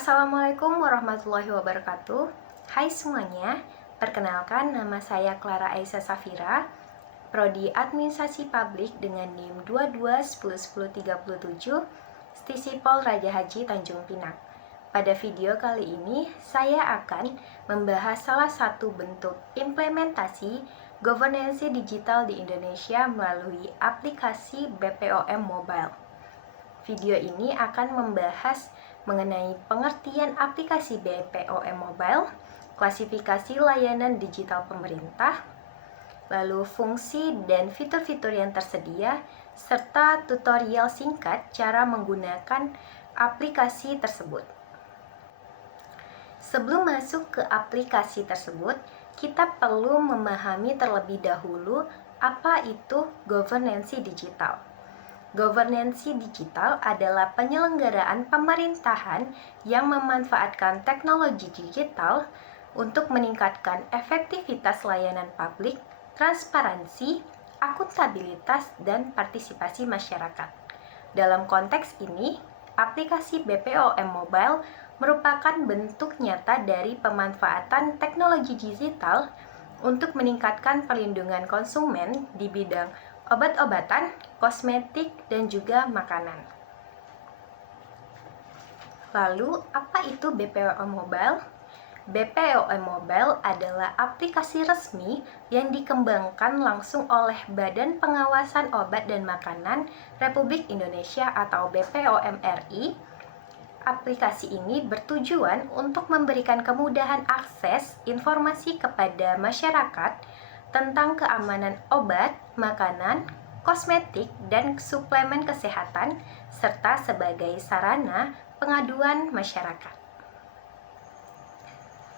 Assalamualaikum warahmatullahi wabarakatuh. Hai semuanya, perkenalkan nama saya Clara Aisyah Safira, Prodi Administrasi Publik dengan NIM 22101037, Stisipol Raja Haji Tanjung Pinang. Pada video kali ini, saya akan membahas salah satu bentuk implementasi governance digital di Indonesia melalui aplikasi BPOM Mobile. Video ini akan membahas mengenai pengertian aplikasi BPOM Mobile, klasifikasi layanan digital pemerintah, lalu fungsi dan fitur-fitur yang tersedia, serta tutorial singkat cara menggunakan aplikasi tersebut. Sebelum masuk ke aplikasi tersebut, kita perlu memahami terlebih dahulu apa itu governance digital. Governance digital adalah penyelenggaraan pemerintahan yang memanfaatkan teknologi digital untuk meningkatkan efektivitas layanan publik, transparansi, akuntabilitas, dan partisipasi masyarakat. Dalam konteks ini, aplikasi BPOM Mobile merupakan bentuk nyata dari pemanfaatan teknologi digital untuk meningkatkan perlindungan konsumen di bidang obat-obatan, kosmetik, dan juga makanan. Lalu, apa itu BPOM Mobile? BPOM Mobile adalah aplikasi resmi yang dikembangkan langsung oleh Badan Pengawasan Obat dan Makanan Republik Indonesia atau BPOM RI. Aplikasi ini bertujuan untuk memberikan kemudahan akses informasi kepada masyarakat tentang keamanan obat, makanan, kosmetik, dan suplemen kesehatan, serta sebagai sarana pengaduan masyarakat.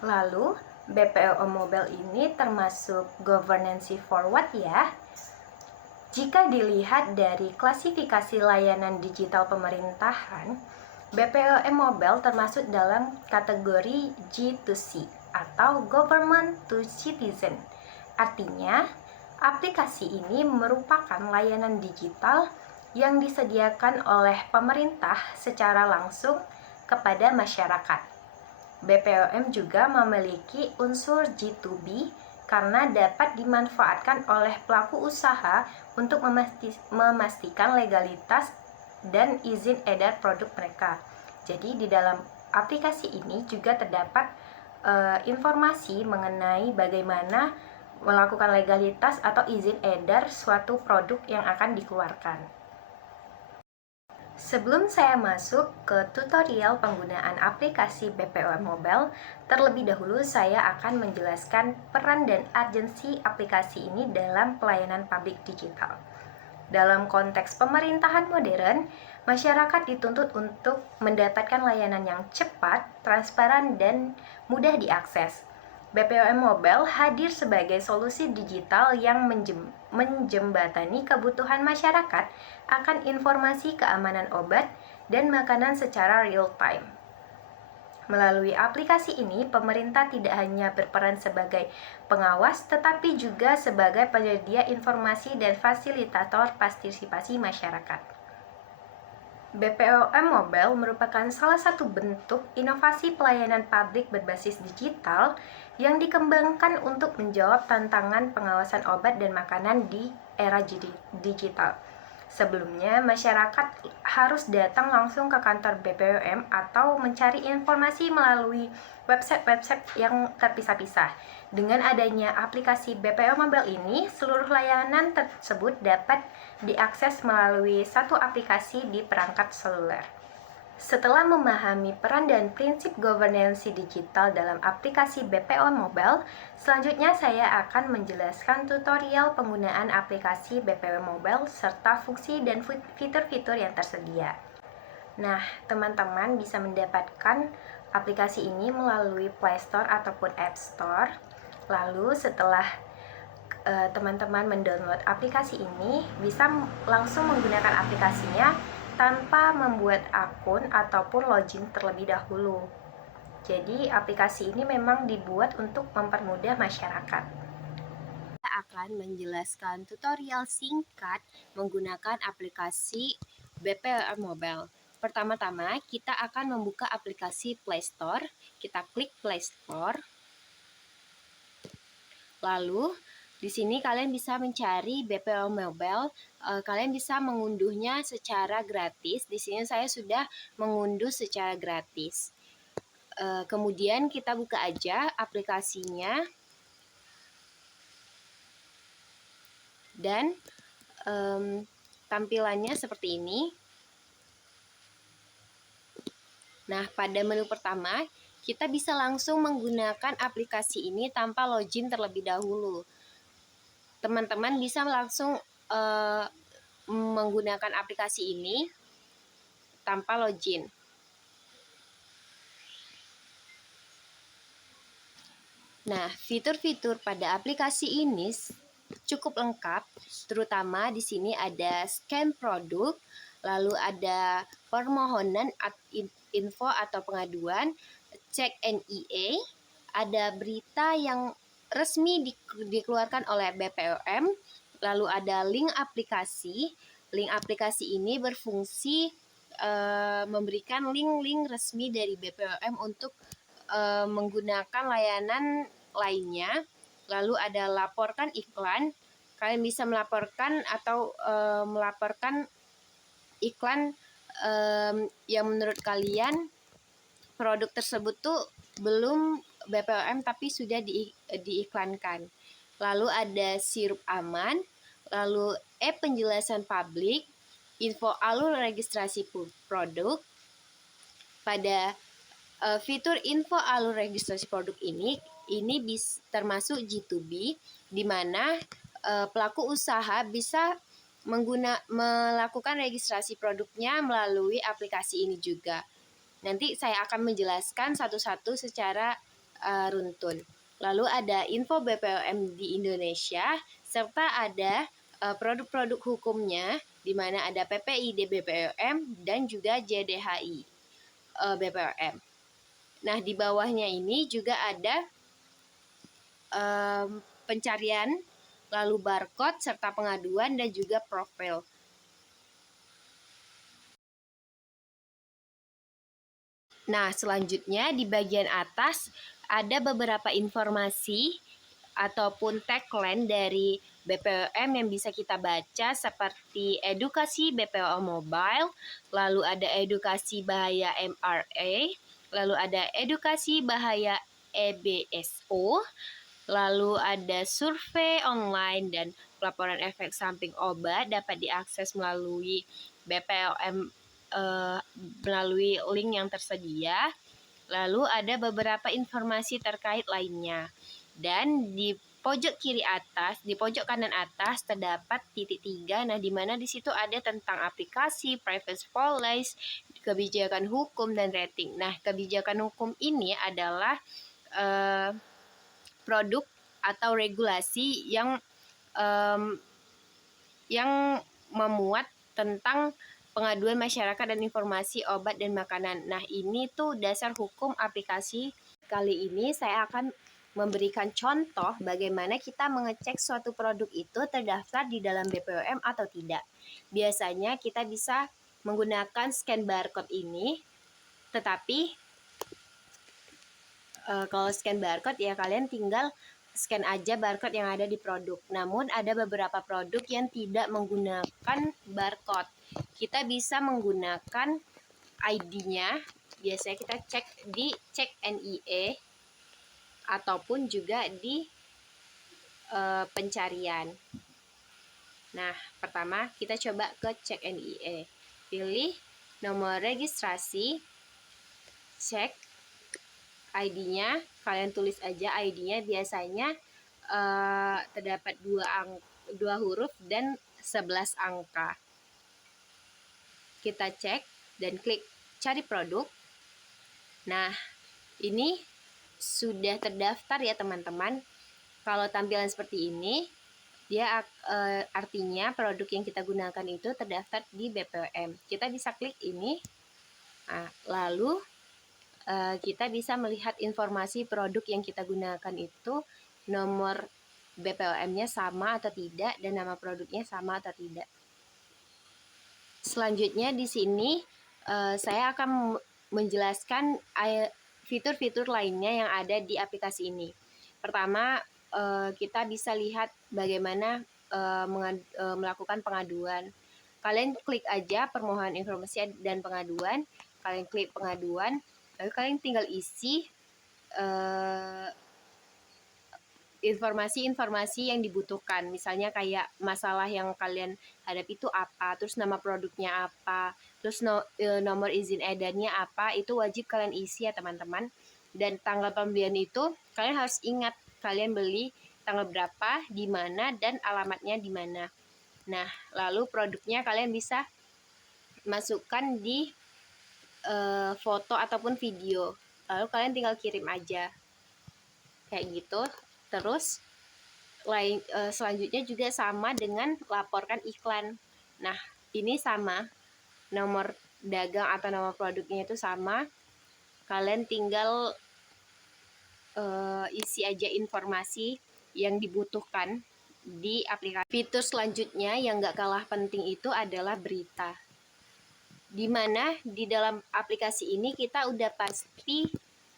Lalu, BPOM Mobile ini termasuk governance forward ya. Jika dilihat dari klasifikasi layanan digital pemerintahan, BPOM Mobile termasuk dalam kategori G2C atau Government to Citizen. Artinya, aplikasi ini merupakan layanan digital yang disediakan oleh pemerintah secara langsung kepada masyarakat. BPOM juga memiliki unsur G2B karena dapat dimanfaatkan oleh pelaku usaha untuk memastikan legalitas dan izin edar produk mereka. Jadi di dalam aplikasi ini juga terdapat informasi mengenai bagaimana melakukan legalitas atau izin edar suatu produk yang akan dikeluarkan. Sebelum saya masuk ke tutorial penggunaan aplikasi BPOM Mobile, terlebih dahulu saya akan menjelaskan peran dan urgensi aplikasi ini dalam pelayanan publik digital. Dalam konteks pemerintahan modern, masyarakat dituntut untuk mendapatkan layanan yang cepat, transparan, dan mudah diakses. BPOM Mobile hadir sebagai solusi digital yang menjembatani kebutuhan masyarakat akan informasi keamanan obat dan makanan secara real-time. Melalui aplikasi ini, pemerintah tidak hanya berperan sebagai pengawas, tetapi juga sebagai penyedia informasi dan fasilitator partisipasi masyarakat. BPOM Mobile merupakan salah satu bentuk inovasi pelayanan publik berbasis digital yang dikembangkan untuk menjawab tantangan pengawasan obat dan makanan di era digital. Sebelumnya, masyarakat harus datang langsung ke kantor BPOM atau mencari informasi melalui website-website yang terpisah-pisah. Dengan adanya aplikasi BPOM Mobile ini, seluruh layanan tersebut dapat diakses melalui satu aplikasi di perangkat seluler. Setelah memahami peran dan prinsip governance digital dalam aplikasi BPOM Mobile, selanjutnya saya akan menjelaskan tutorial penggunaan aplikasi BPOM Mobile serta fungsi dan fitur-fitur yang tersedia. Nah, teman-teman bisa mendapatkan aplikasi ini melalui Play Store ataupun App Store. Lalu setelah teman-teman mendownload aplikasi ini, bisa langsung menggunakan aplikasinya tanpa membuat akun ataupun login terlebih dahulu. Jadi aplikasi ini memang dibuat untuk mempermudah masyarakat. Saya akan menjelaskan tutorial singkat menggunakan aplikasi BPOM Mobile. Pertama-tama kita akan membuka aplikasi Play Store. Kita klik Play Store. Lalu di sini kalian bisa mencari BPO Mobile. Kalian bisa mengunduhnya secara gratis. Di sini saya sudah mengunduh secara gratis. Kemudian kita buka aja aplikasinya. Dan tampilannya seperti ini. Nah, pada menu pertama, kita bisa langsung menggunakan aplikasi ini tanpa login terlebih dahulu. Teman-teman bisa langsung menggunakan aplikasi ini tanpa login. Nah, fitur-fitur pada aplikasi ini cukup lengkap, terutama di sini ada scan produk, lalu ada permohonan info atau pengaduan, cek NIE, ada berita yang resmi dikeluarkan oleh BPOM, lalu ada link aplikasi. Link aplikasi ini berfungsi memberikan link-link resmi dari BPOM untuk menggunakan layanan lainnya. Lalu ada laporkan iklan. Kalian bisa melaporkan atau melaporkan iklan yang menurut kalian produk tersebut tuh belum BPOM tapi sudah diiklankan. Lalu ada sirup aman, lalu penjelasan publik, info alur registrasi produk. Pada fitur info alur registrasi produk ini termasuk G2B, di mana pelaku usaha bisa melakukan registrasi produknya melalui aplikasi ini juga. Nanti saya akan menjelaskan satu-satu secara runtun. Lalu ada info BPOM di Indonesia, serta ada produk-produk hukumnya, di mana ada PPID BPOM dan juga JDHI BPOM. Nah, di bawahnya ini juga ada pencarian, lalu barcode, serta pengaduan, dan juga profil. Nah, selanjutnya di bagian atas ada beberapa informasi ataupun tagline dari BPOM yang bisa kita baca, seperti edukasi BPO Mobile, lalu ada edukasi bahaya MRA, lalu ada edukasi bahaya EBSO, lalu ada survei online dan pelaporan efek samping obat dapat diakses melalui BPOM melalui link yang tersedia. Lalu ada beberapa informasi terkait lainnya. Dan di pojok kiri atas, di pojok kanan atas terdapat titik 3. Nah, di mana di situ ada tentang aplikasi, privacy policy, kebijakan hukum, dan rating. Nah, kebijakan hukum ini adalah produk atau regulasi yang memuat tentang pengaduan masyarakat dan informasi obat dan makanan. Nah, ini tuh dasar hukum aplikasi. Kali ini saya akan memberikan contoh bagaimana kita mengecek suatu produk itu terdaftar di dalam BPOM atau tidak. Biasanya kita bisa menggunakan scan barcode ini, tetapi kalau scan barcode ya kalian tinggal scan aja barcode yang ada di produk. Namun ada beberapa produk yang tidak menggunakan barcode. Kita bisa menggunakan ID-nya. Biasanya kita cek di cek NIE ataupun juga di pencarian. Nah, pertama kita coba ke cek NIE. Pilih nomor registrasi, cek ID-nya, kalian tulis aja ID-nya, biasanya terdapat 2 huruf dan 11 angka. Kita cek dan klik cari produk. Nah, ini sudah terdaftar ya teman-teman. Kalau tampilan seperti ini, dia artinya produk yang kita gunakan itu terdaftar di BPOM. Kita bisa klik ini. Nah, lalu kita bisa melihat informasi produk yang kita gunakan itu, nomor BPOM-nya sama atau tidak, dan nama produknya sama atau tidak. Selanjutnya di sini saya akan menjelaskan fitur-fitur lainnya yang ada di aplikasi ini. Pertama, kita bisa lihat bagaimana melakukan pengaduan. Kalian klik aja permohonan informasi dan pengaduan, kalian klik pengaduan, lalu kalian tinggal isi informasi-informasi yang dibutuhkan. Misalnya kayak masalah yang kalian hadapi itu apa, terus nama produknya apa, terus nomor izin edarnya apa, itu wajib kalian isi ya teman-teman. Dan tanggal pembelian itu kalian harus ingat kalian beli tanggal berapa, di mana, dan alamatnya di mana. Nah, lalu produknya kalian bisa masukkan di foto ataupun video. Lalu kalian tinggal kirim aja. Kayak gitu. Terus selanjutnya juga sama dengan laporkan iklan. Nah, ini sama, nomor dagang atau nomor produknya itu sama. Kalian tinggal isi aja informasi yang dibutuhkan di aplikasi. Fitur selanjutnya yang nggak kalah penting itu adalah berita. Dimana di dalam aplikasi ini kita udah pasti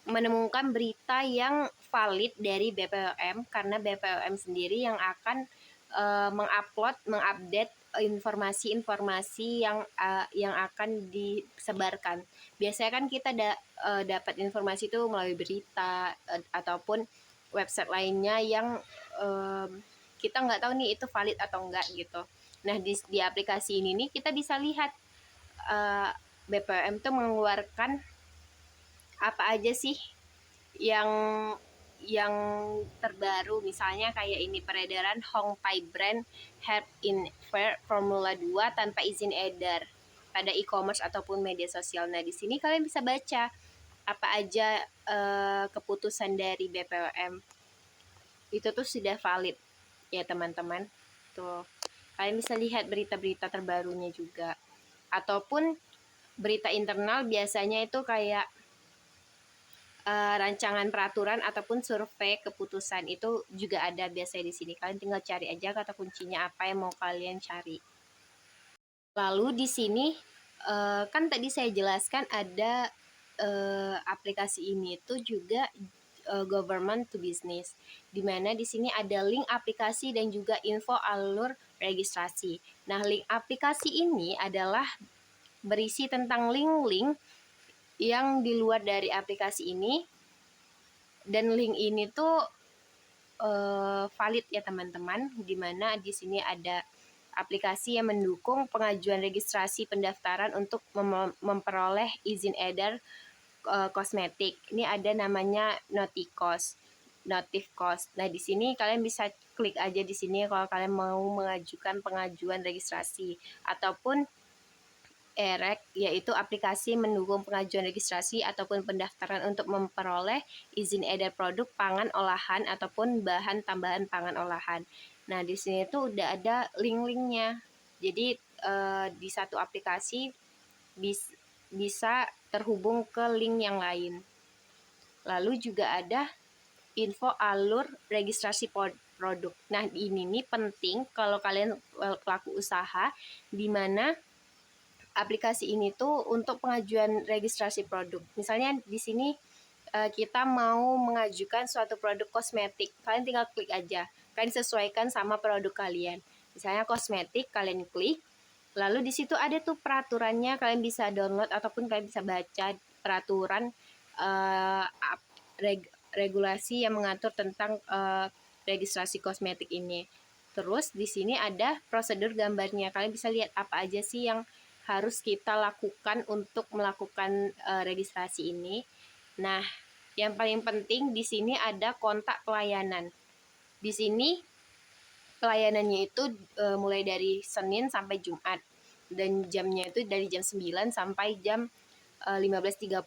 menemukan berita yang valid dari BPOM, karena BPOM sendiri yang akan mengupdate informasi-informasi yang akan disebarkan. Biasanya kan kita dapat informasi itu melalui berita ataupun website lainnya yang kita nggak tahu nih itu valid atau enggak gitu. Nah, di aplikasi ini nih kita bisa lihat BPOM tuh mengeluarkan apa aja sih yang terbaru. Misalnya kayak ini, peredaran Hongtai brand Head in Fair Formula 2 tanpa izin edar pada e-commerce ataupun media sosial. Nah, di sini kalian bisa baca apa aja keputusan dari BPOM. Itu tuh sudah valid ya teman-teman. Tuh, kalian bisa lihat berita-berita terbarunya juga. Ataupun berita internal biasanya itu kayak rancangan peraturan ataupun survei keputusan, itu juga ada biasanya di sini. Kalian tinggal cari aja kata kuncinya apa yang mau kalian cari. Lalu di sini kan tadi saya jelaskan ada aplikasi ini itu juga government to business, dimana di sini ada link aplikasi dan juga info alur registrasi. Nah, link aplikasi ini adalah berisi tentang link-link yang di luar dari aplikasi ini, dan link ini tuh valid ya teman-teman, dimana di sini ada aplikasi yang mendukung pengajuan registrasi pendaftaran untuk memperoleh izin edar kosmetik. Ini ada namanya Notifcost. Nah, di sini kalian bisa klik aja di sini kalau kalian mau mengajukan pengajuan registrasi, ataupun EREC, yaitu aplikasi mendukung pengajuan registrasi ataupun pendaftaran untuk memperoleh izin edar produk pangan olahan ataupun bahan tambahan pangan olahan. Nah, di sini tuh udah ada link-linknya. Jadi di satu aplikasi bisa terhubung ke link yang lain. Lalu juga ada info alur registrasi produk. Nah, ini nih penting kalau kalian pelaku usaha, di mana aplikasi ini tuh untuk pengajuan registrasi produk. Misalnya di sini kita mau mengajukan suatu produk kosmetik, kalian tinggal klik aja. Kalian sesuaikan sama produk kalian. Misalnya kosmetik, kalian klik. Lalu di situ ada tuh peraturannya, kalian bisa download ataupun kalian bisa baca peraturan regulasi yang mengatur tentang registrasi kosmetik ini. Terus di sini ada prosedur gambarnya. Kalian bisa lihat apa aja sih yang harus kita lakukan untuk melakukan registrasi ini. Nah, yang paling penting di sini ada kontak pelayanan. Di sini pelayanannya itu mulai dari Senin sampai Jumat, dan jamnya itu dari jam 9 sampai jam 15.30.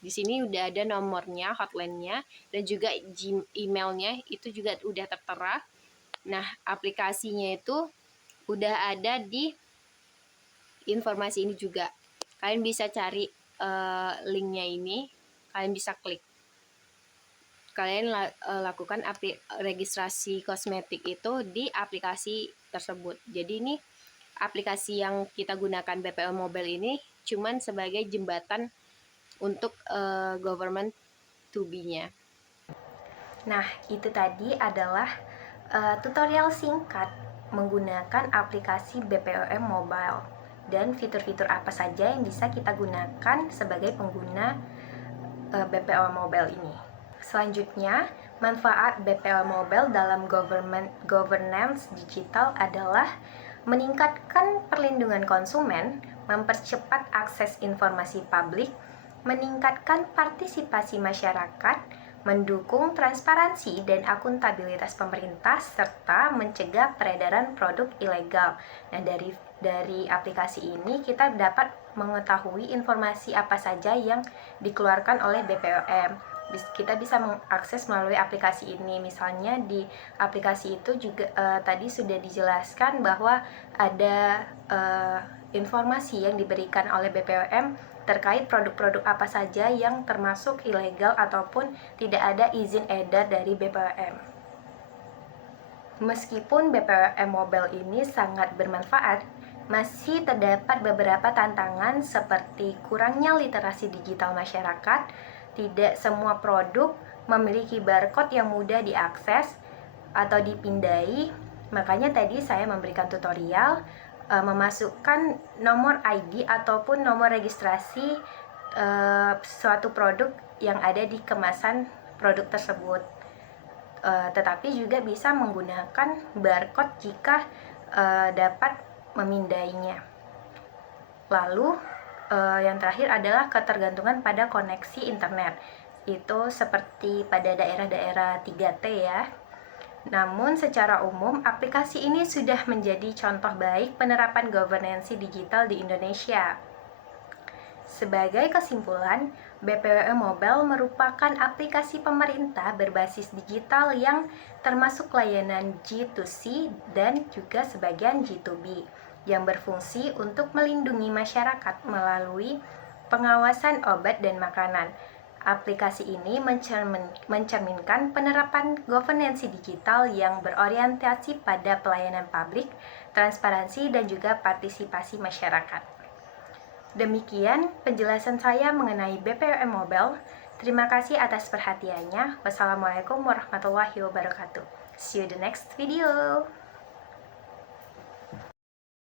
Di sini udah ada nomornya, hotline-nya, dan juga emailnya itu juga udah tertera. Nah, aplikasinya itu udah ada di informasi ini juga. Kalian bisa cari linknya ini, kalian bisa klik. Kalian lakukan registrasi kosmetik itu di aplikasi tersebut. Jadi ini aplikasi yang kita gunakan BPO Mobile ini cuman sebagai jembatan untuk government to be-nya. Nah, itu tadi adalah tutorial singkat menggunakan aplikasi BPOM Mobile dan fitur-fitur apa saja yang bisa kita gunakan sebagai pengguna BPOM Mobile ini. Selanjutnya, manfaat BPOM Mobile dalam governance digital adalah meningkatkan perlindungan konsumen, mempercepat akses informasi publik, meningkatkan partisipasi masyarakat, mendukung transparansi dan akuntabilitas pemerintah, serta mencegah peredaran produk ilegal. Nah, dari aplikasi ini kita dapat mengetahui informasi apa saja yang dikeluarkan oleh BPOM. Kita bisa mengakses melalui aplikasi ini. Misalnya di aplikasi itu juga tadi sudah dijelaskan bahwa ada informasi yang diberikan oleh BPOM terkait produk-produk apa saja yang termasuk ilegal ataupun tidak ada izin edar dari BPOM. Meskipun BPOM Mobile ini sangat bermanfaat, masih terdapat beberapa tantangan seperti kurangnya literasi digital masyarakat, tidak semua produk memiliki barcode yang mudah diakses atau dipindai. Makanya tadi saya memberikan tutorial memasukkan nomor ID ataupun nomor registrasi suatu produk yang ada di kemasan produk tersebut. Tetapi juga bisa menggunakan barcode jika dapat memindainya. Lalu yang terakhir adalah ketergantungan pada koneksi internet. Itu seperti pada daerah-daerah 3T ya. Namun secara umum aplikasi ini sudah menjadi contoh baik penerapan governance digital di Indonesia. Sebagai kesimpulan, BPOM Mobile merupakan aplikasi pemerintah berbasis digital yang termasuk layanan G2C dan juga sebagian G2B yang berfungsi untuk melindungi masyarakat melalui pengawasan obat dan makanan. Aplikasi ini mencerminkan penerapan governance digital yang berorientasi pada pelayanan publik, transparansi, dan juga partisipasi masyarakat. Demikian penjelasan saya mengenai BPOM Mobile. Terima kasih atas perhatiannya. Wassalamualaikum warahmatullahi wabarakatuh. See you in the next video.